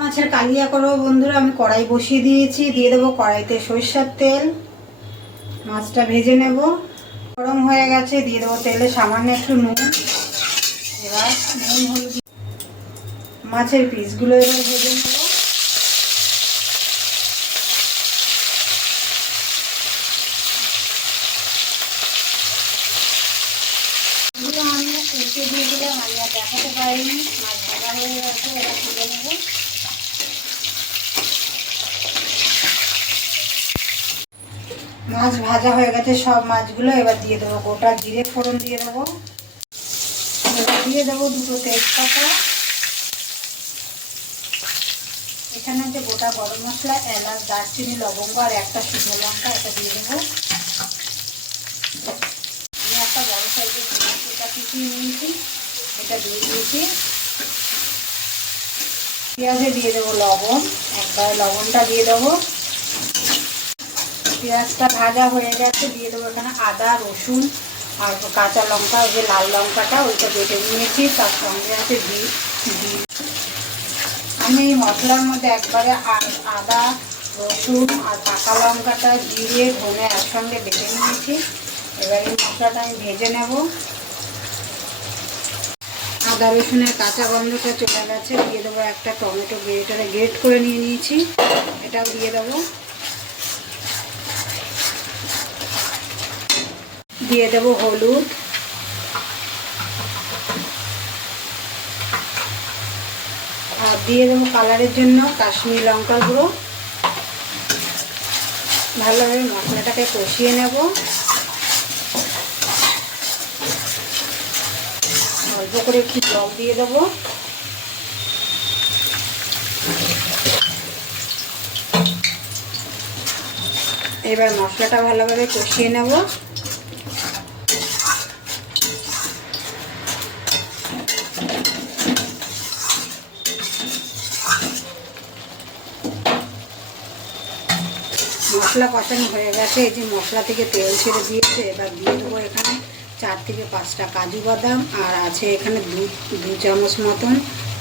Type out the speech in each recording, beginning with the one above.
মাছের কালিয়া করব বন্ধুরা, আমি কড়াই বসিয়ে দিয়েছি, দিয়ে দেবো কড়াইতে সরিষার তেল। মাছটা ভেজে নেব। গরম হয়ে গেছে, দিয়ে দেবো তেলে সামান্য একটু নুন। এবার নুন, হলুদ মাছের পিসগুলো এবার ভেজে নেব। আমি দিয়ে আমি আর দেখাতে পারিনি। মাছ ভাজা হয়ে গেছে, এবার তুলে নেব। মাছ ভাজা হয়ে গেছে, সব মাছগুলো এবার দিয়ে দেবো। গোটা জিরে ফোড়ন দিয়ে দেবো। এবার দিয়ে দেবো দুটো তেজপাতা। এখানে যে গোটা গরম মশলা, এলাচ, দারচিনি, লবঙ্গ আর একটা শুকনো লঙ্কা, এটা দিয়ে দেবো। আমি একটা বড় সাইজের এটা কুচিয়ে নিয়েছি, এটা দিয়ে দিয়েছি। পেঁয়াজে দিয়ে দেবো লবণ, একবার লবণটা দিয়ে দেবো। পেঁয়াজটা ভাজা হয়ে গেছে, দিয়ে দেবো এখানে আদা, রসুন আর কাঁচা লঙ্কা, ওই যে লাল লঙ্কাটা, ওইটা বেটে নিয়েছি, তার সঙ্গে আছে বিট আমি এই মশলার মধ্যে একবারে আদা, রসুন আর কাঁচা লঙ্কাটা জিরে ধনে একসঙ্গে বেটে নিয়েছি। এবার এই মশলাটা আমি ভেজে নেব। আদা, রসুনের কাঁচা গন্ধটা চলে গেছে, দিয়ে দেবো একটা টমেটো গ্রেটারে গ্রেট করে নিয়ে নিয়েছি। এটাও দিয়ে দেবো। দিয়ে দেব হলুদ। আর দিয়ে দেবো কালারের জন্য কাশ্মীর লঙ্কা গুঁড়ো। ভালোভাবে মশলাটাকে কষিয়ে নেব। অল্প করে একটু জল দিয়ে দেবো। এবার মশলাটা ভালোভাবে কষিয়ে নেব। মশলা কষানো হয়ে গেছে, এই যে মশলা থেকে তেল ছেড়ে দিয়েছে, এবার দিয়ে দেবো এখানে চার থেকে পাঁচটা কাজু বাদাম, আর আছে এখানে দু দু চামচ মতন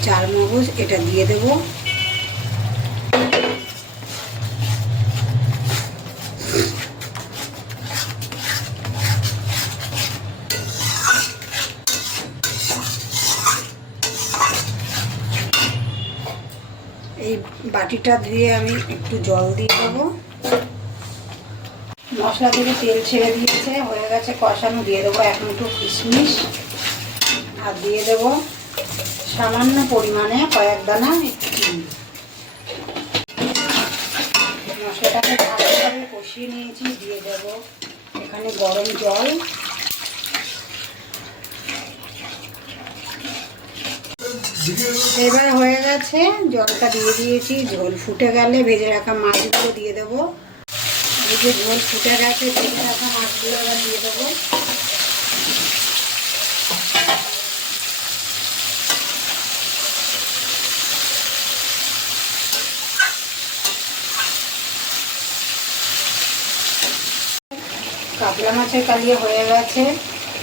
চার মগজ এটা দিয়ে দেবো। এই বাটিটা ধুয়ে আমি একটু জল দিয়ে দেবো। মশলা থেকে তেল ছেড়ে দিয়েছে, হয়ে গেছে কষানো, দিয়ে দেবো এক মুঠো কিশমিশ। আর দিয়ে দেবো সামান্য পরিমাণে কয়েক দানা একটু চিনি। মশলাটাকে ভালোভাবে কষিয়ে নিয়েছি, দিয়ে দেবো এখানে গরম জল। এবার হয়ে গেছে, জলটা দিয়ে দিয়েছি, ঝোল ফুটে গেলে ভেজে রাখা মাছগুলো দিয়ে দেবো। যে ঝোল ফুটে গেছে, ভেজে রাখা মাছগুলো এবার দিয়ে দেবো। কাতলা মাছের কালিয়ে হয়ে গেছে,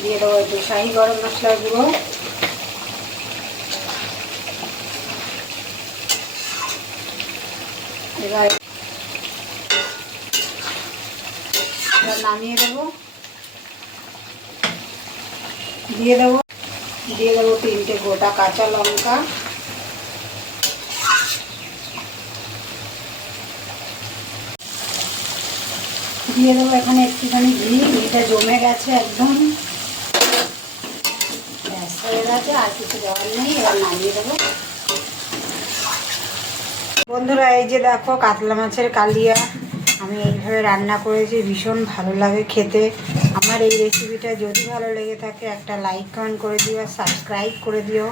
দিয়ে দেবো একটু শাহি গরম মশলার গুঁড়ো। এবার এবার নামিয়ে দেবো। দিয়ে দেবো দিয়ে দেবো তিনটে গোটা কাঁচা লঙ্কা। দিয়ে দেবো এখানে একটুখানি ঘি, ঘিটা জমে গেছে একদম। ব্যাস, হয়ে গেছে, আর কিছু দেওয়ার নেই, এবার নামিয়ে দেবো। বন্ধুরা, এই যে দেখো, কাতলা মাছের কালিয়া। আমি এইভাবে রান্না করেছি, ভীষণ ভালো লাগে খেতে। আমার এই রেসিপিটা যদি ভালো লেগে থাকে, একটা লাইক কমেন্ট করে দিও আর সাবস্ক্রাইব করে দিও।